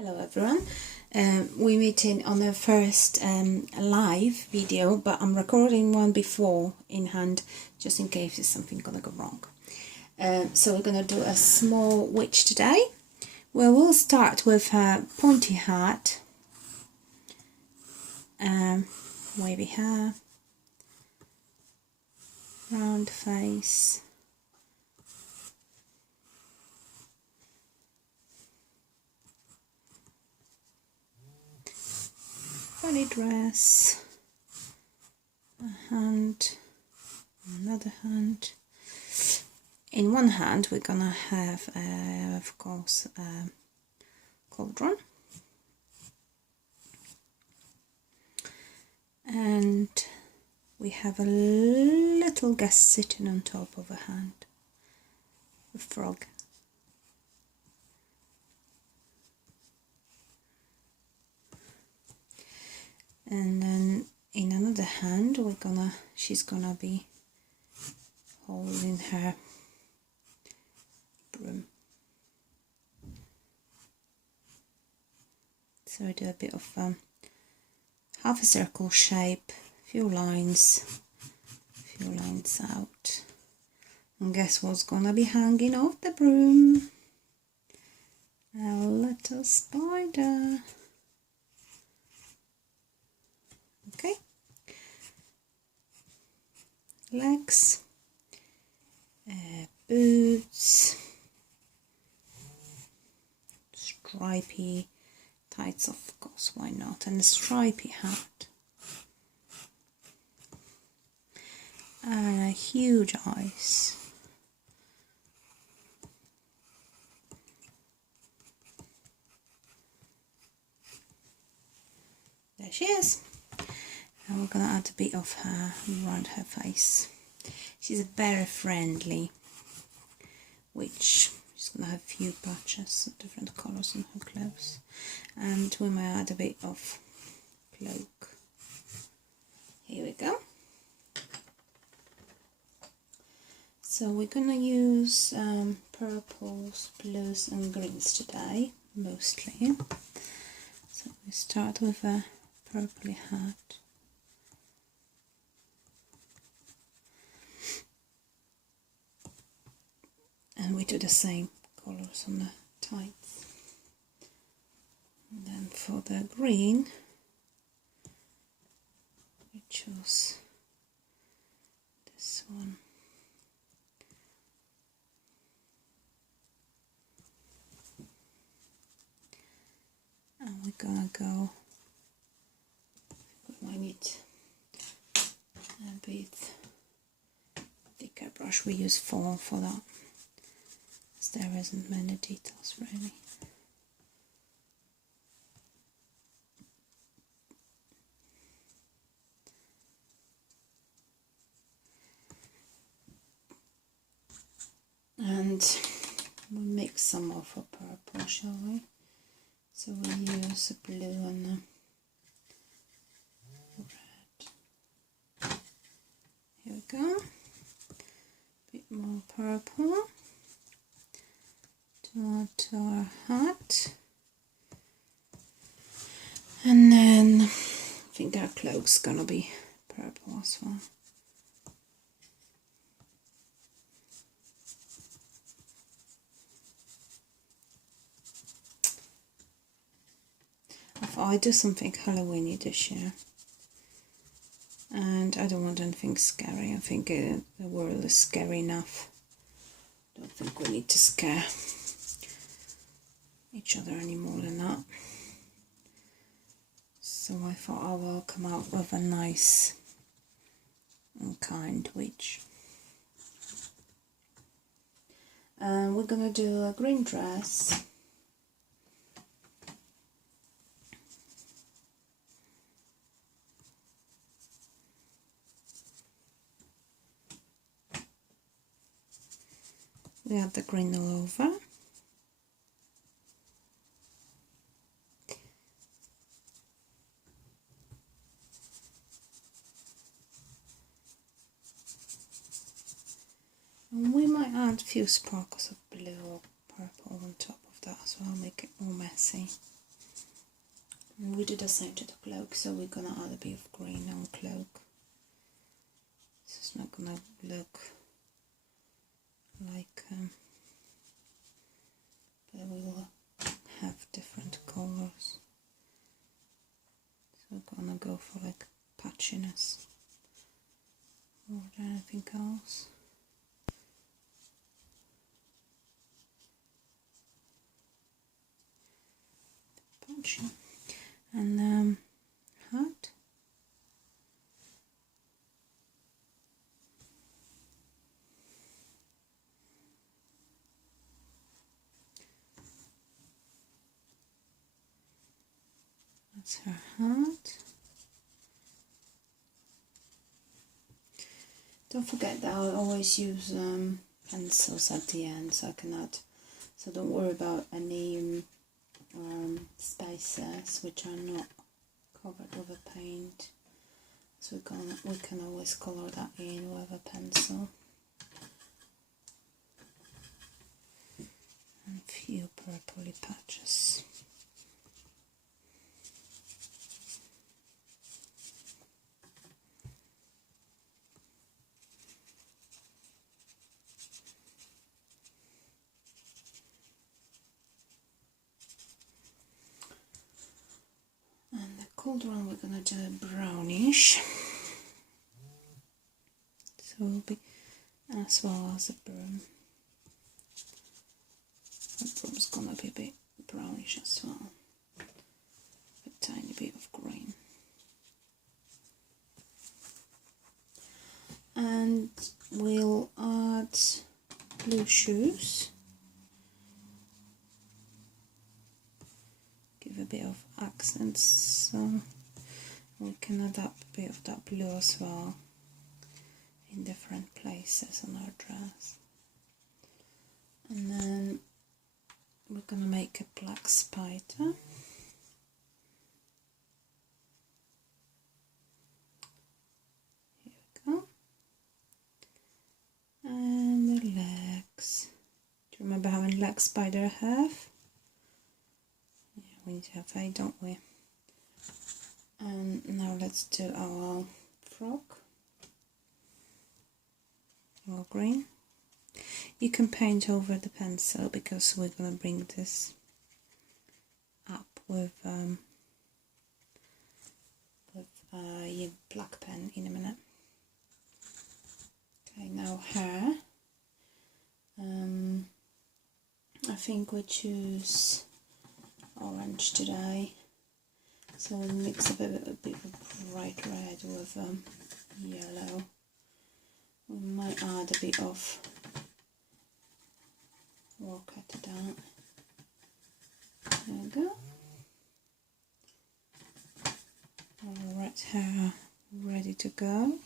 Hello everyone, we're meeting on the first live video, but I'm recording one before in hand just in case there's something gonna go wrong. So we're gonna do a small witch today. Well, we'll start with her pointy hat, wavy hair, round face, funny dress, a hand, another hand. In one hand we're gonna have, of course, a cauldron, and we have a little guest sitting on top of a hand, a frog. And then in another hand she's gonna be holding her broom. So I do a bit of half a circle shape, few lines out, and guess what's gonna be hanging off the broom? A little spider. Okay, legs, boots, stripy tights, of course, why not, and a stripy hat, and huge eyes. There she is. And we're going to add a bit of her around her face. She's very friendly witch. She's going to have a few patches of different colours on her clothes. And we might add a bit of cloak. Here we go. So we're going to use purples, blues and greens today, mostly. So we start with a purpley hat. And we do the same colours on the tights. And then for the green, we choose this one. And we're gonna go, we might need a bit thicker brush. We use 4 for that. There isn't many details really. And we'll mix some of a purple, shall we? So we'll use a blue and a red. Here we go. A bit more purple. To our hat, and then I think our cloak's gonna be purple as well. I thought I'd do something Halloweeny this year, and I don't want anything scary. I think the world is scary enough. I don't think we need to scare each other any more than that. So I thought I will come out with a nice and kind witch. And we're gonna do a green dress. We have the green all over. And we might add a few sparkles of blue or purple on top of that as well, make it more messy. And we do the same to the cloak, so we're gonna add a bit of green on cloak. So it's not gonna look like, but we will have different colors. So we're gonna go for like patchiness more than anything else. Patchy. And hat. That's her hat. Don't forget that I'll always use pencils at the end, so I can add. So don't worry about any spaces which are not covered with a paint. So we can always colour that in with a pencil. And a few purpley patches. And the cold one we're gonna do a brownish. So it will be as well as a broom. The broom's gonna be a bit brownish as well. A tiny bit of green. And we'll add blue shoes. Give a bit of accents, so we can add up a bit of that blue as well in different places on our dress. And then we're gonna make a black spider. Here we go. And the legs. Do you remember how many legs spider have? Yeah, we need to have 8, don't we? And now let's do our frock. More green. You can paint over the pencil because we're going to bring this up with a black pen in a minute. Okay, now hair. I think we choose orange today, so we'll mix up a bit of bright red with yellow. We might add a bit of ochre to that. There we go. Our red hair ready to go.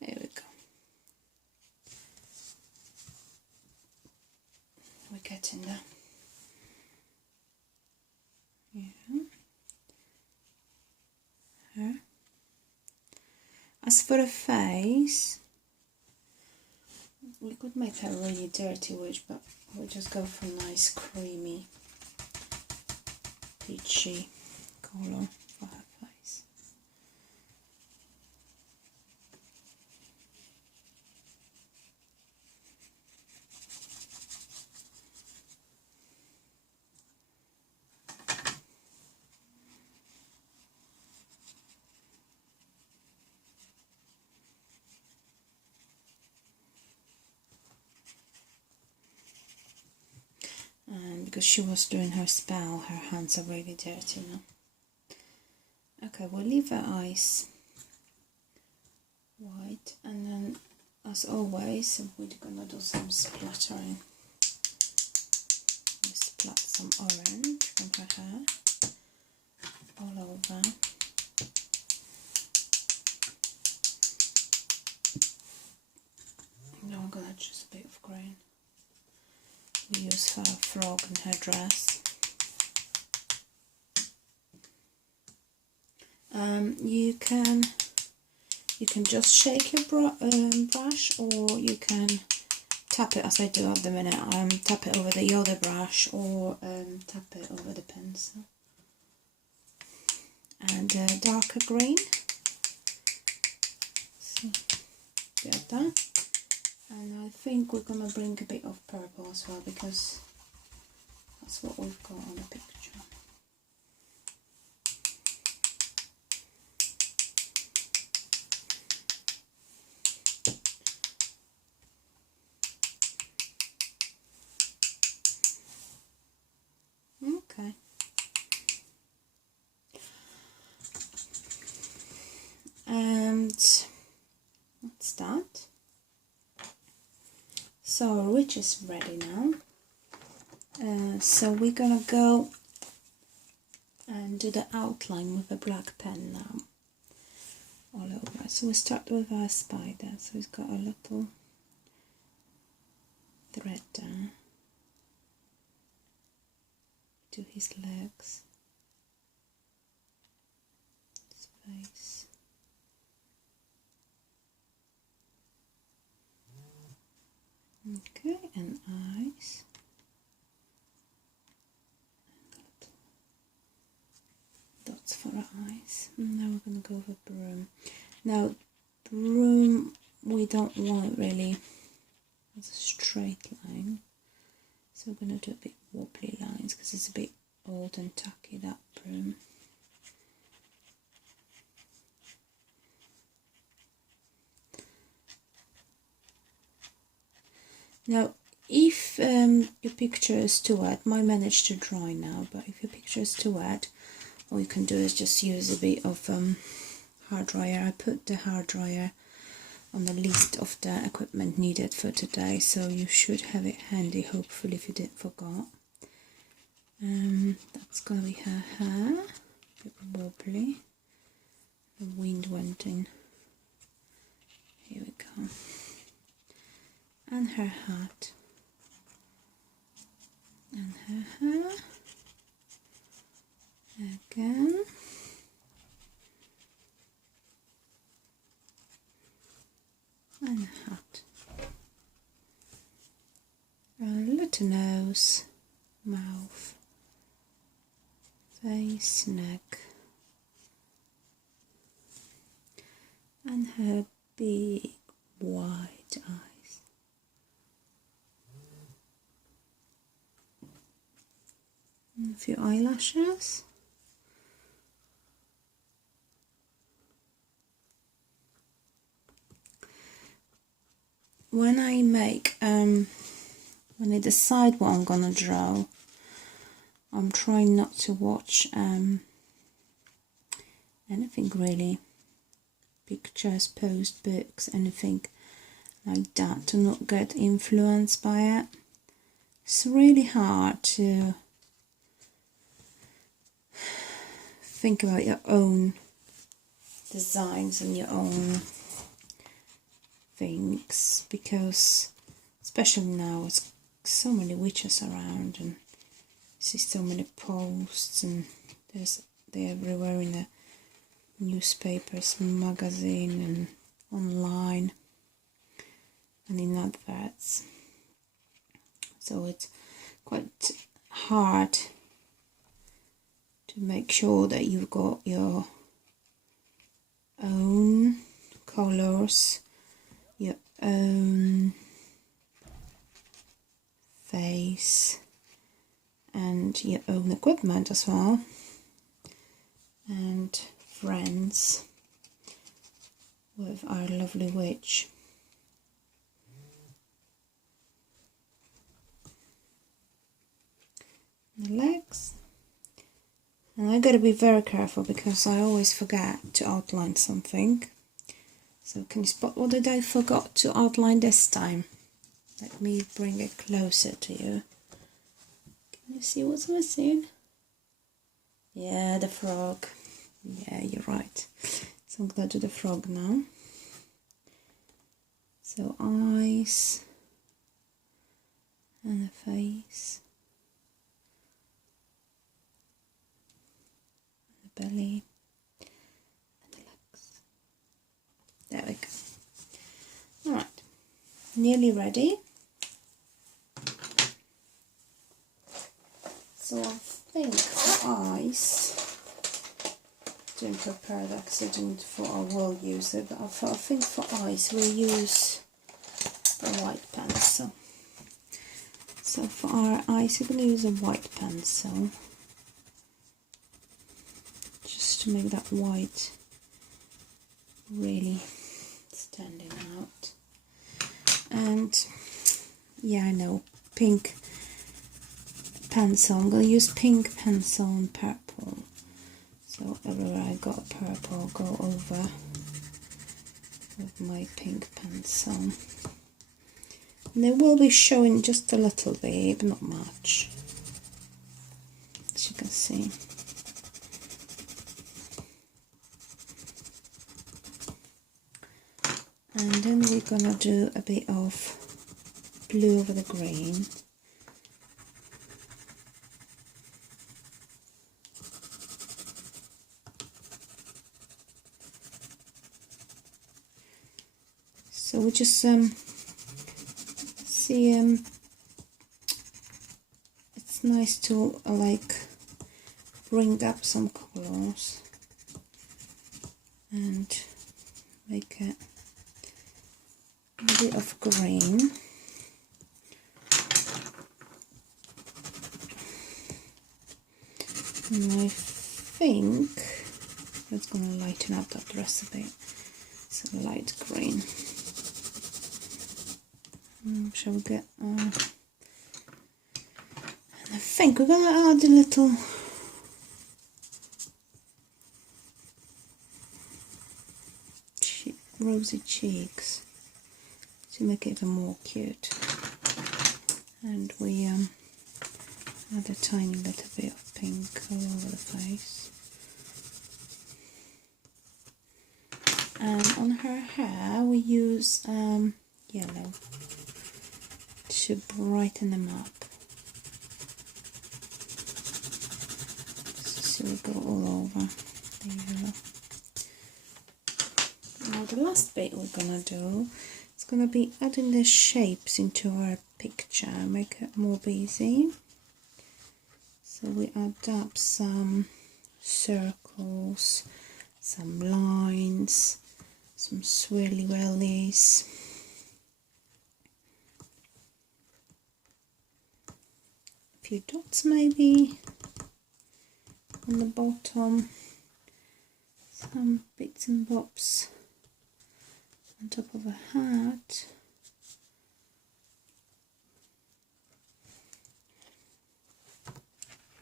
There we go. We're getting there. Yeah. Her. As for the face, we could make her really dirty, but we'll just go for nice creamy, peachy colour for her face. And because she was doing her spell, her hands are really dirty now. Okay, we'll leave her eyes white, and then as always we're gonna do some splattering. We splat some orange from her hair all over. Now I'm gonna choose a bit of green. We use her frog in her dress. You can just shake your brush, or you can tap it as I do at the minute. Tap it over the other brush or tap it over the pencil. And darker green. So, bit of that. And I think we're gonna bring a bit of purple as well because that's what we've got on the picture. Okay. And that's that. So our witch is ready now. So we're gonna go and do the outline with a black pen now. All over. So we start with our spider. So he's got a little thread there to his legs, his face. Okay, and eyes. Dots for our eyes. And now we're going to go with broom. Now, broom, we don't want it really as a straight line. So we're going to do a bit wobbly lines because it's a bit old and tacky, that broom. Now, if your picture is too wet, mine managed to dry now, but if your picture is too wet, all you can do is just use a bit of hairdryer. I put the hairdryer on the list of the equipment needed for today, so you should have it handy, hopefully, if you didn't forget. That's gonna be her hair, a bit wobbly. The wind went in. Here we go. And her hat. And her hair. Again. And a hat. A little nose, mouth, face, neck, and her big wide eyes. And a few eyelashes. When I make, when I decide what I'm gonna draw, I'm trying not to watch anything really, pictures, post, books, anything like that, to not get influenced by it. It's really hard to think about your own designs and your own things, because especially now it's so many witches around and you see so many posts and they're everywhere in the newspapers, magazine and online and in adverts. So it's quite hard to make sure that you've got your own colours, your own face and your own equipment as well, and friends with our lovely witch. The legs. And I gotta be very careful because I always forget to outline something. So can you spot what did I forgot to outline this time? Let me bring it closer to you. Can you see what's missing? Yeah, the frog. Yeah, you're right. So I'm gonna do the frog now. So eyes and a face. And the belly. And the legs. There we go. Alright. Nearly ready. So I think for eyes, didn't prepare that because I didn't thought I will use it, but I think for eyes we'll use a white pencil. So for our eyes we're going to use a white pencil, just to make that white really standing out. And yeah, I know, pink pencil. I'm going to use pink pencil and purple. So everywhere I got purple, I'll go over with my pink pencil. And they will be showing just a little bit, but not much, as you can see. And then we're gonna do a bit of blue over the green. So we just see it's nice to like bring up some colors and make it a bit of green. And I think it's going to lighten up that dress a bit. It's a light green. Shall we get and I think we're going to add a little rosy cheeks to make it even more cute. And we add a tiny little bit of pink all over the face. And on her hair we use yellow to brighten them up. So we go all over the yellow. Now the last bit we're gonna do, it's gonna be adding the shapes into our picture, make it more busy. So we add up some circles, some lines, some swirly wellies. A few dots maybe on the bottom, some bits and bobs on top of a hat.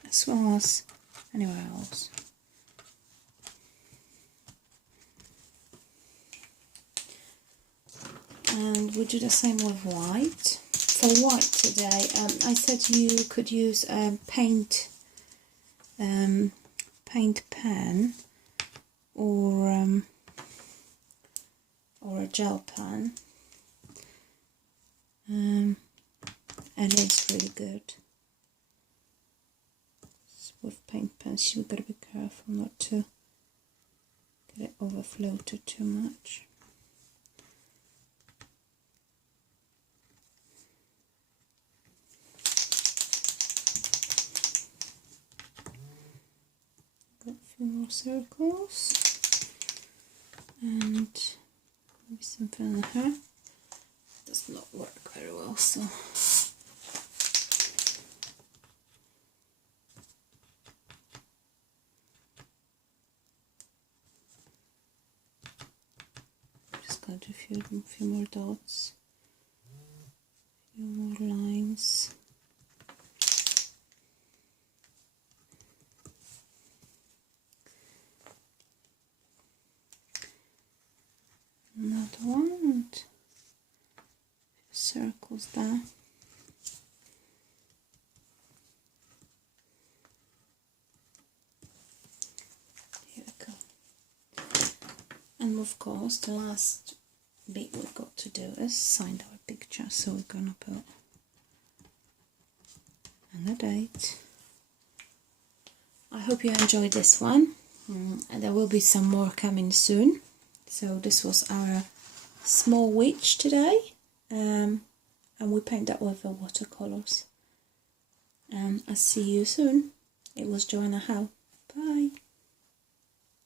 As well as anywhere else. And we do the same with white. For white today, I said you could use a paint pen or a gel pen, and it's really good. With paint pens, you've got to be careful not to get it overfloated too much. Got a few more circles and maybe something on the hair. Does not work very well, so. Do a few more dots, a few more lines. Another one, and circles there. Here we go. And of course, the last bit we've got to do is sign our picture, so we're gonna put and the date. I hope you enjoyed this one, and there will be some more coming soon. So this was our small witch today, and we paint that with the watercolours. and I'll see you soon. It was Jo Howe. Bye.